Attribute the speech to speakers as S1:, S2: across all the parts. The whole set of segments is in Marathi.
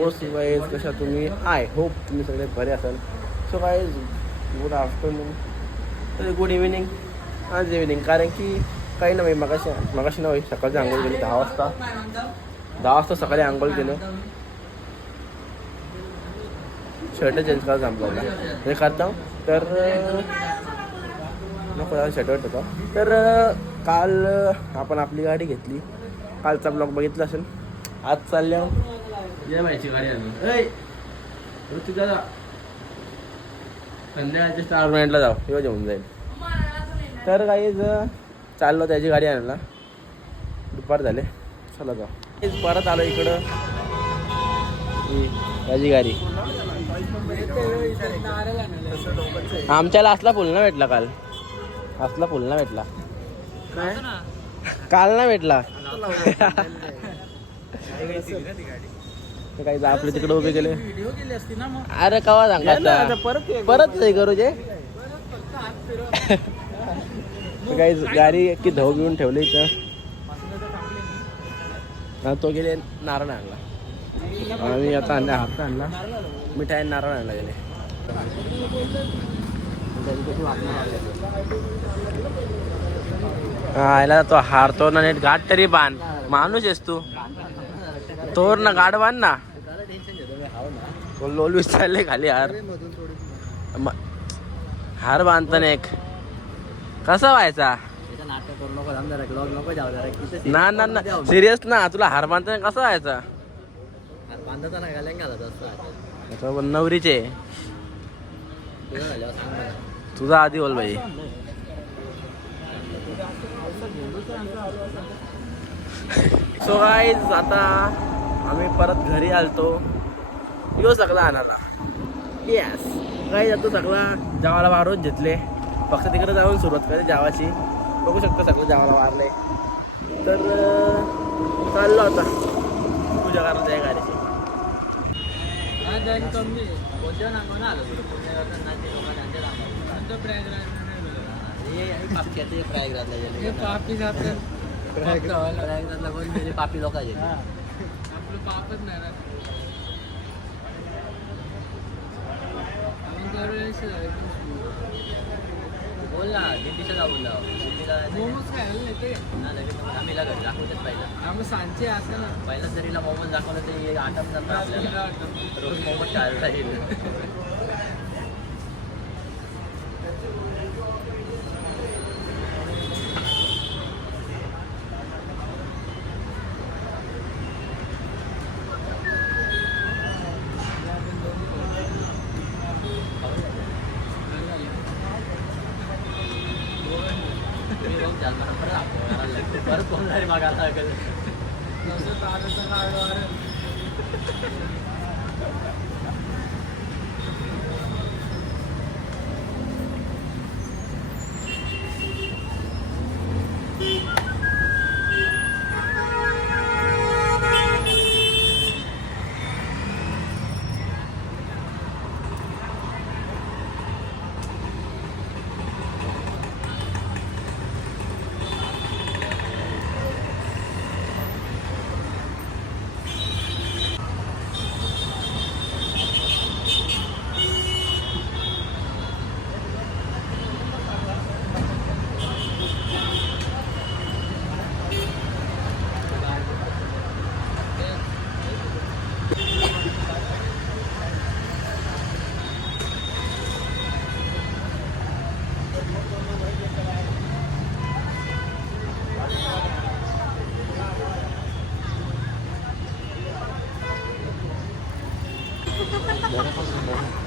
S1: हो वाईज कशा तुम्ही आय होप तुम्ही सगळे बरे असाल. So guys good afternoon good evening आज इव्हिनिंग कारण की काही नाही मगाशी मगाशी नाही सकाळची आंघोळ केली दहा वाजता. दहा वाजता सकाळी आंघोळ केलं. शर्ट चेंज करायला संपला हे करता. तर नको शर्ट होता तर काल आपण आपली गाडी घेतली. कालचा ब्लॉग बघितला असेल. आज चालल्या जय माहिती गाडी आली ऋतिक दादा संध्याकाळच्या स्टार ब्रँडला जाऊ किंवा जेवून जाईल तर काही चाललो त्याची गाडी आणायला दुपार झाले चला जाऊ तेच परत आलो इकडं ही त्याची गाडी आमच्याला असला फुल ना भेटला काल असला फुल ना भेटला काय काल ना भेटला काही आपले तिकडे उभे गेले अरे कवा सांगा परत परत नाही करू जे. काही गाडी की धव घेऊन ठेवली हा, तो गेले नारळ आणला. आम्ही आता आणला हात आणला. मिठाई नारळ आणला गेले. हा याला तो हारतो ना नीट गाठ तरी बांध. माणूस आहेस तू. तोर ना गाड बांध ना. लोल विचारले खाली हार. हार बांधताना एक. कसा व्हायचा? ना ना ना. सिरियस ना तुला हार बांधताना कसा व्हायचा? नवरीचे. तुझा आधी बोल भाई सो गाईज आता आम्ही परत घरी आलतो. यो सगळा आणायला येस गाईज आता सगळा जावाला वारून घेतले फक्त तिकडे जाऊन सुरुवात करे जावाची. बघू शकतो सगळं जावाला वारले. तर चाललो आता. पूजा करायला त्या गाडीची.
S2: पापी लोकांचे. बोल ना दिल्लीच्या जाऊ दिल्लीला ना, लगेच मग आम्हीला घरी दाखवतेच पहिला.
S3: सांचे असं ना.
S2: पहिला जरीला मोमोज दाखवलं तरी आठवण जातं आपल्याला. रोज मोमोज खायला येईल तुम्ही रोज जाल मला परत दाखवा. परत कोण जाईल मागायला लागेल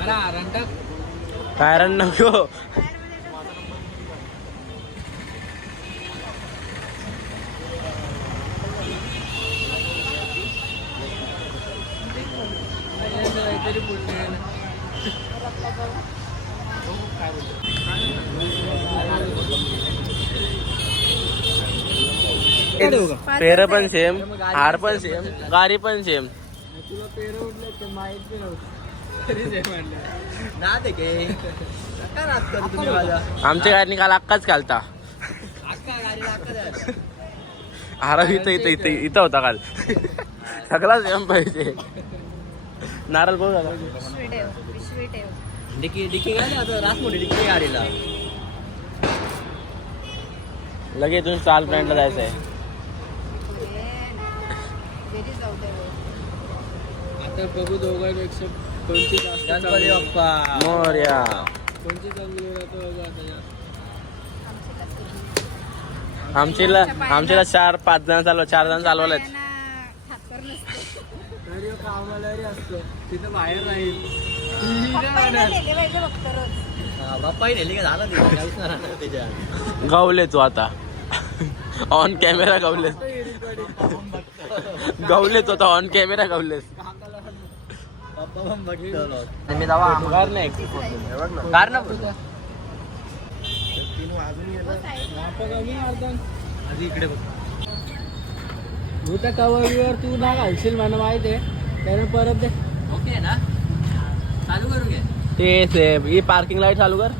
S3: अरे आरंटा
S1: कारण नको पेर पण सेम हार पण सेम गाडी पण सेम
S3: तुला पेर उठले माहीत बी नव्हतं
S2: तुम्ही
S1: आमच्या गाडीने काल अक्काच घालता. आरा इथं इथं इथं इथं होता काल. सगळाच एम पाहिजे. नारळ बघ
S2: डिकी डिकी गाडी आता रास मोठी डिकी गाडीला.
S1: लगेच इथून स्टाल प्लॅन्टला जायचं आहे
S4: घरी जाऊ दे.
S3: आता बघू दोघांपेक्षा कोणची जास्त
S2: गणपती
S3: चांगली
S2: बाप्पा.
S1: मोर्या.
S3: कोणची चांगली राहतो बघू आता जास्त.
S1: आमचीला आमचीला चार पाच जण चालव चार जण चालवलेत.
S4: खातर नसते.
S3: तरी कामाला रे असतो. तिथं बाहेर राहील
S4: पप्पांना नेले पाहिजे फक्त रोज.
S2: बाप्पाही नेली का? झालं तिला काहीच नाही राहणार त्याच्या
S1: गवले तू आता. ऑन कॅमेरा गवलेस गवलेच होता ऑन कॅमेरा नाही
S2: कार ना. इकडे बघ.
S3: तू त्या कवरीवर तू ना घालशील मला माहीत आहे. कारण परत ते
S2: ओके ना? चालू करून घे.
S1: ते से- ही पार्किंग लाइट चालू कर.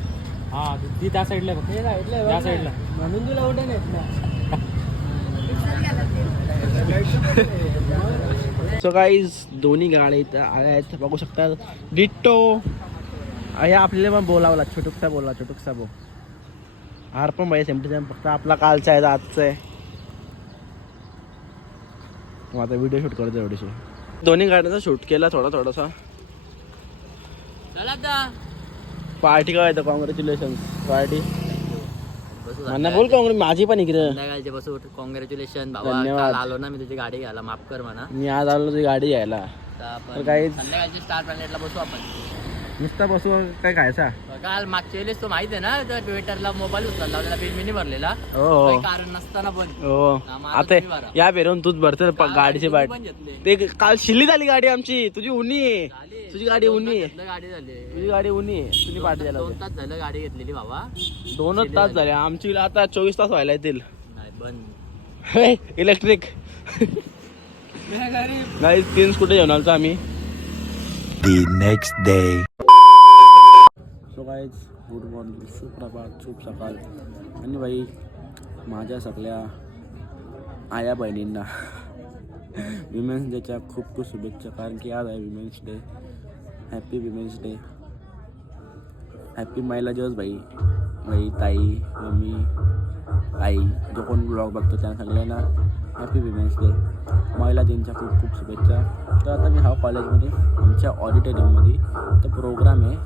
S3: हा ती त्या साईडला बघ.
S2: हे साईडला
S3: त्या साईडला म्हणून तुला उठे नेत ना
S1: सो गाईज दोन्ही गाड्या इथं आल्या आहेत. बघू शकता डिट्टो हे आपल्याला पण बोलावला छोटुकसा बोला छोटुकसा बो हार पण पाहिजे सेम टू सेम फक्त आपला कालचा आहे आजचा आहे. मग आता व्हिडिओ शूट करतो एवढीशी. दोन्ही गाड्यांचा शूट केला थोडा थोडासा. पार्टी काय येतं कॉंग्रॅच्युलेशन पार्टी म्हणा बोल काँग्रेस माझी पण इकडे.
S2: संध्याकाळचे बसू कॉंग्रॅच्युलेशन बाबा. काल आलो ना मी तुझी गाडी घ्यायला. माफ कर म्हणा.
S1: मी आज आलो तुझी गाडी घ्यायला.
S2: तर
S1: काही-
S2: संध्याकाळच्या स्टार प्लॅनेटला बसू आपण.
S1: नुसता बसू काय खायचा?
S2: काल मागच्या वेळेस तो माहिती आहे ना ट्विटरला मोबाईल उचलला त्याला बिल मी भरलेला.
S1: हो हो.
S2: कारण नसताना पण.
S1: हो. आता. या पेरून तूच भरते गाडीची बाट. ते काल शिल्ली झाली गाडी आमची तुझी उन्ही. तुझी गाडी उन्ही आहे.
S2: झालं गाडी झाली.
S1: तुझी गाडी उन्ही आहे. तुझी पार्टी झाला
S2: दोन तास झालं गाडी घेतलेली बाबा.
S1: दोनच तास झाले. आमची आता चोवीस तास व्हायला येतील.
S2: नाही बंद.
S1: इलेक्ट्रिक. नाही तीन स्कूटी घेऊन आलतो आम्ही.
S5: The next day.
S1: So guys good morning सुप्रभात शुभ सकाळ. आणि बाई माझ्या सगळ्या आया बहिणींना विमेन्स डेच्या खूप खूप शुभेच्छा. कारण की आज आहे women's day happy women's day happy महिला दिवस भाई भाई ताई मम्मी आई जो कोण ब्लॉग बघतो त्यांना सगळ्यांना हॅपी विमेन्स डे महिला दिनच्या खूप खूप शुभेच्छा तर आता मी हा कॉलेजमध्ये आमच्या ऑडिटोरियममध्ये तर प्रोग्राम आहे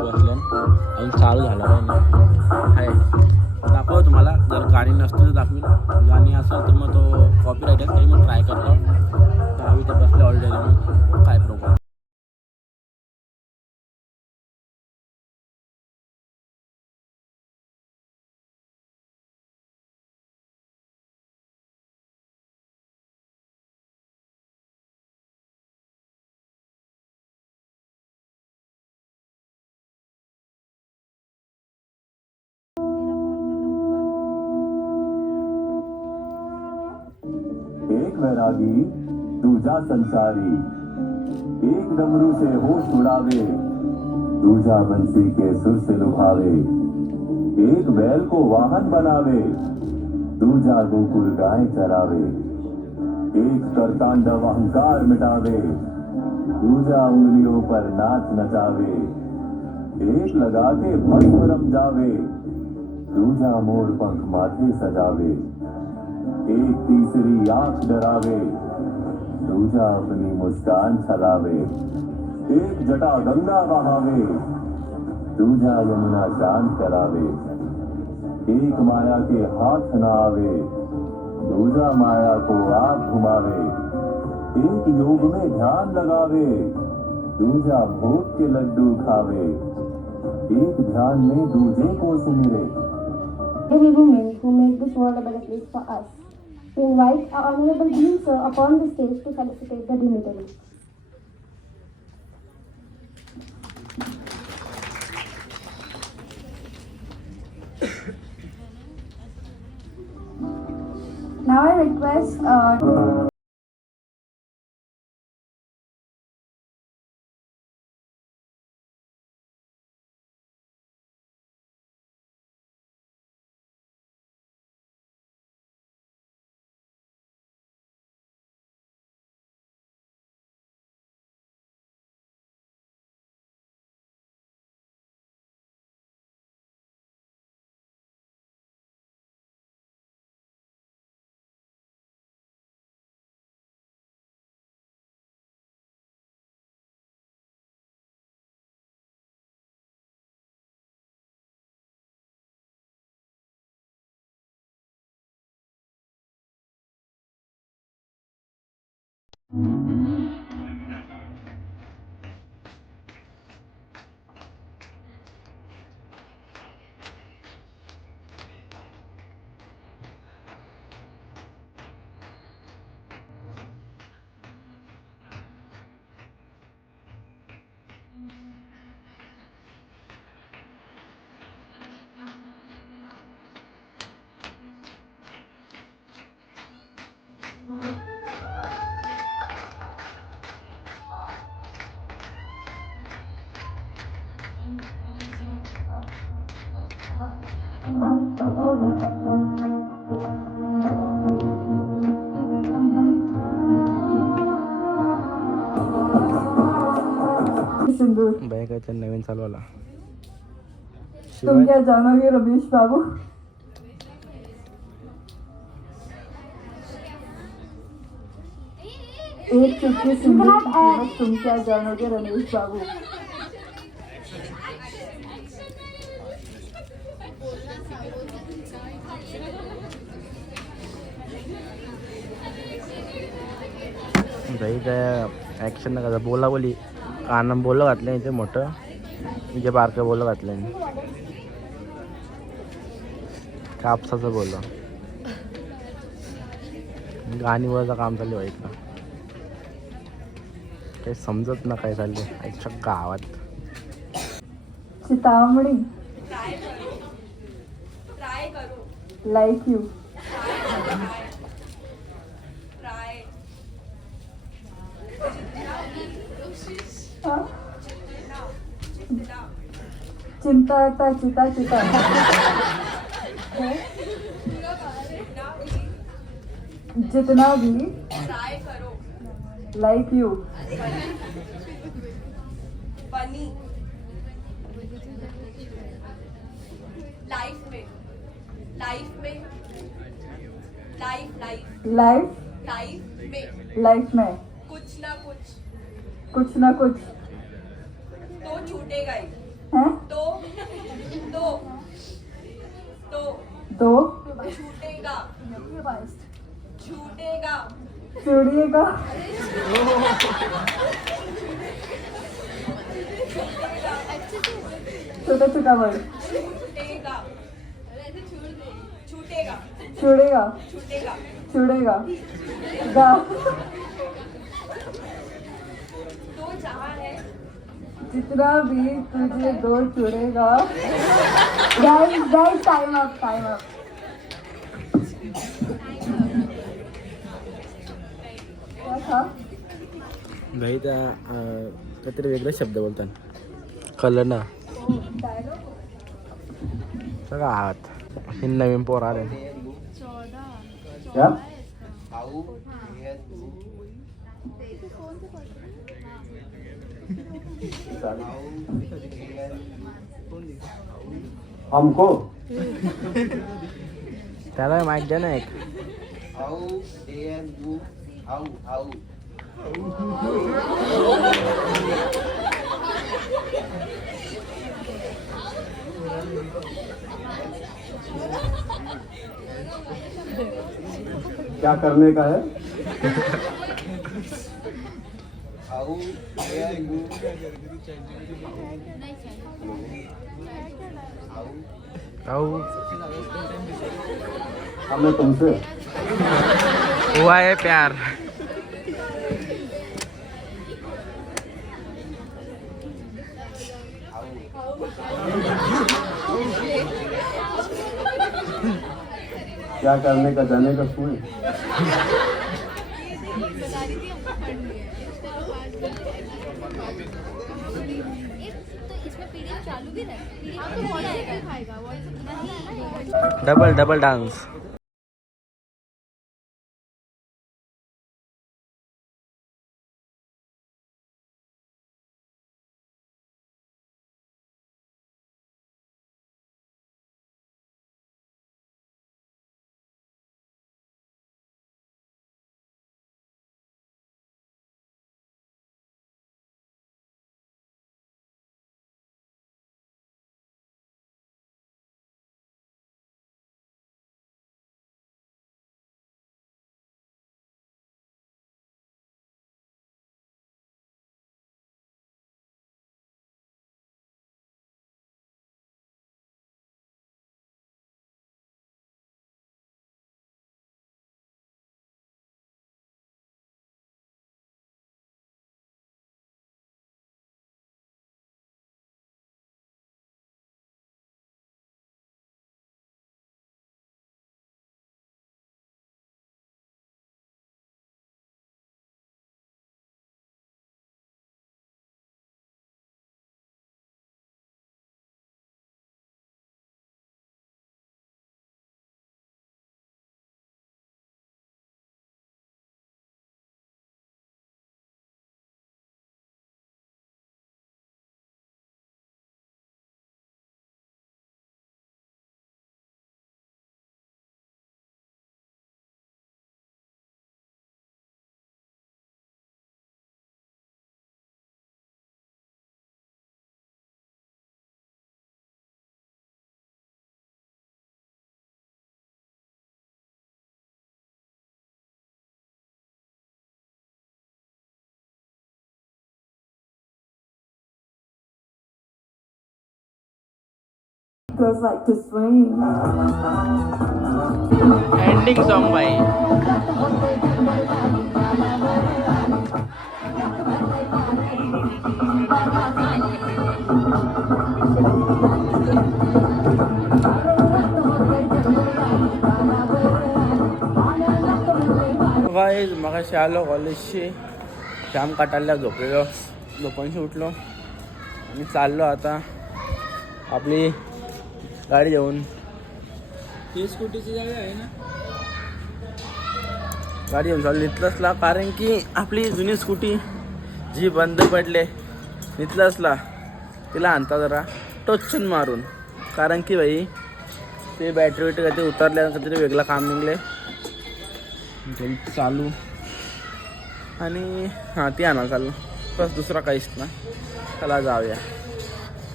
S1: बसल्यान अजून चालू झाला आहे ना आहे दाखव तुम्हाला जर गाणी नसतं तर दाखवीन गाणी असेल तर मग तो कॉपी राईट आहे तरी मग ट्राय करतो तर आम्ही तर बसले ऑडिटोरियम
S6: एक वैरागी दूजा संसारी। एक डमरू से होश उड़ावे, दूजा बंसी के सुर से लुभावे। एक बैल को वाहन बनावे, दूजा गोकुल गाय चरावे। एक करतांडव अहंकार मिटावे, दूजा उंगलियों पर नाच नचावे। एक लगा के भस्म रम जावे, दूजा मोर पंख माथे सजावे। एक तीसरी आँख डरावे दूजा अपनी मुस्कान छलावे एक जटा गंगा बहावे दूजा यमुना शांत करावे एक माया के हाथ न आवे दूजा माया को आप घुमावे एक योग में ध्यान लगावे दूजा भोग के लड्डू खावे एक ध्यान में दूजे को सुमिरे
S7: every woman who make this world a better place for us. We invite our Honorable Dean Sir upon the stage to felicitate the dignitaries. Now I request uh, なるほど。
S8: सिंदूर।
S1: बाय काय तर नवीन चालू आला
S8: तुम क्या जानोगे रमेश बाबू। एक चुटकी सिंदूर की कीमत तुम क्या जानोगे रमेश बाबू।
S1: भाई काय ॲक्शन नका करा बोला बोली. कानं बोललं घातलं इथे मोठं. इथे बारकं बोललं घातलं कापसाचं बोललं. गाणीवरचं काम चालू आहे इथलं काही समजत ना काय चालले आजच्या गावात.
S8: चितामणी लाईक यू चिंता येता चिता चिता जितना भी लाइक यू
S4: लाइफ में। लाइफ में। लाइफ लाइफ
S8: लाइफ
S4: लाइफ में।
S8: लाइफ में।
S4: कुछ ना कुछ। तो छूटेगा ही।
S8: है?
S4: तो तो तो।
S8: दो।
S4: छूटेगा। छूटेगा।
S8: चूड़िएगा। छोटा छोटा वर्ड
S4: छूटेगा। छूटेगा।
S8: छुड़ेगा
S4: छूटेगा।
S8: छुड़ेगा गा।
S4: तो जहाँ है
S8: जितना भी तुझे दो छुड़ेगा guys guys time up time up क्या था
S1: भाई त्या काहीतरी वेगळे शब्द बोलतात. कलर ना सगळं आहात हे नवीन पोर आले
S6: हमको?
S1: त्याला माहित द्या ना एक।
S6: क्या करने का है? हमें तुमसे
S1: हुआ है प्यार.
S6: क्या करने का जाने का सुन?
S1: Double double dance
S8: Girls like to swing.
S1: Ending song भाई गाईज मगाशी आलो कॉलेजशी जाम काटायला झोपलेलो झोपांशी उठलो आणि चाललो आता आपली गाडी घेऊन.
S3: ती स्कूटीची जागा आहे ना?
S1: गाडी घेऊन चालू नितलसला कारण की आपली जुनी स्कूटी जी बंद पडले नितलसला तिला आणता जरा टोचन मारून. कारण की भाई ते बॅटरी बिटरी काहीतरी उतरल्या काहीतरी वेगळं काम निघले. चालू. आणि हां ती आणा चालू. बस दुसरा काहीच ना. चला जाऊया.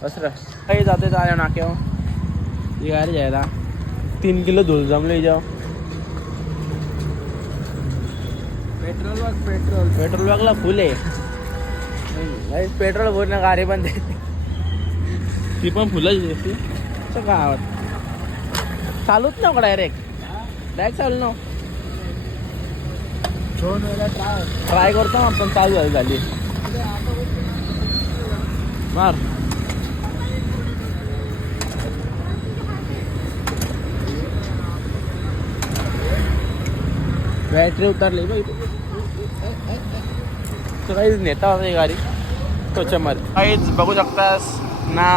S1: दुसरं काही जाते चालेल नाक्यावर. ही गाडी जायला. तीन किलो धूळ जमले जाऊ
S3: पेट्रोल बघ पेट्रोल.
S1: पेट्रोल बघला फुल आहे. पेट्रोल भरून गाडी पण देते. ती पण फुलच देते. च्या गावात. चालूच नको डायरेक्ट डायरेक्ट चालू नको.
S3: दोन वेळा ट्राय
S1: ट्राय करतो ना आपण चालू झाली. झाली मार. बॅटरी उतरली बघ तो काहीच नेता होता ही गाडी. तो मार काहीच बघू शकतास. ना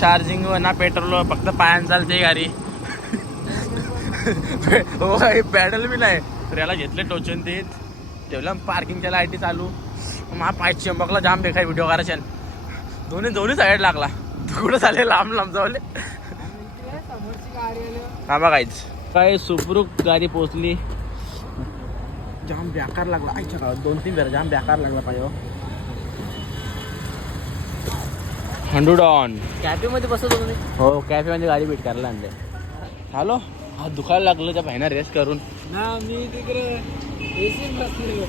S1: चार्जिंग ना पेट्रोल फक्त पायानं चालते ही गाडी. हो काही पॅडल बी नाही. तर याला घेतले टोचन ते. ठेवलं पार्किंगच्या लाईटी चालू. मा पाय चंबकला जाम बेकार व्हिडिओ करायच्या दोन्ही दोन्ही साईड लागला. कुठं चालेल? लांब लांब जावले थांबा काहीच काय सुपरूक गाडी पोचली जाम बेकार लागला. आईच्या गावात दोन तीन वेळा जाम बेकार लागला पाहिजे हंड्रेड ऑन.
S2: कॅफेमध्ये बसवतो तुम्ही?
S1: हो कॅफेमध्ये गाडी भेट करायला आणले हॅलो? हा दुखायला लागलं त्या भाईना रेस्ट करून.
S3: ना मी तिकडे एसी बसलेलो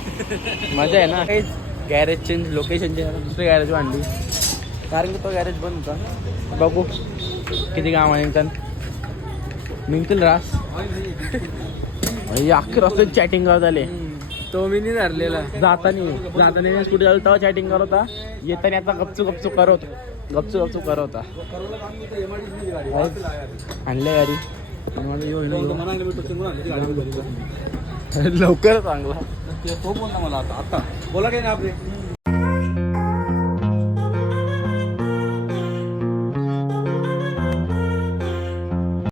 S1: मजा आहे ना? काहीच गॅरेज चेंज लोकेशन चेंज दुसरे गॅरेज आणली कारण की तो गॅरेज बंद होता. बघू किती काम आहे निघतात निघतील रास. अख्खे रस्ते चॅटिंग करत आले.
S3: तो मी नाही धरलेला.
S1: जातानी जातानी मी स्कूटी चालू तेव्हा चॅटिंग करत होता. येताना आता गपचू गपचू करत गपचू गपचू करत होता. आणले गाडी. लवकर चांगला
S3: मला आता आता बोला काही ना आपले?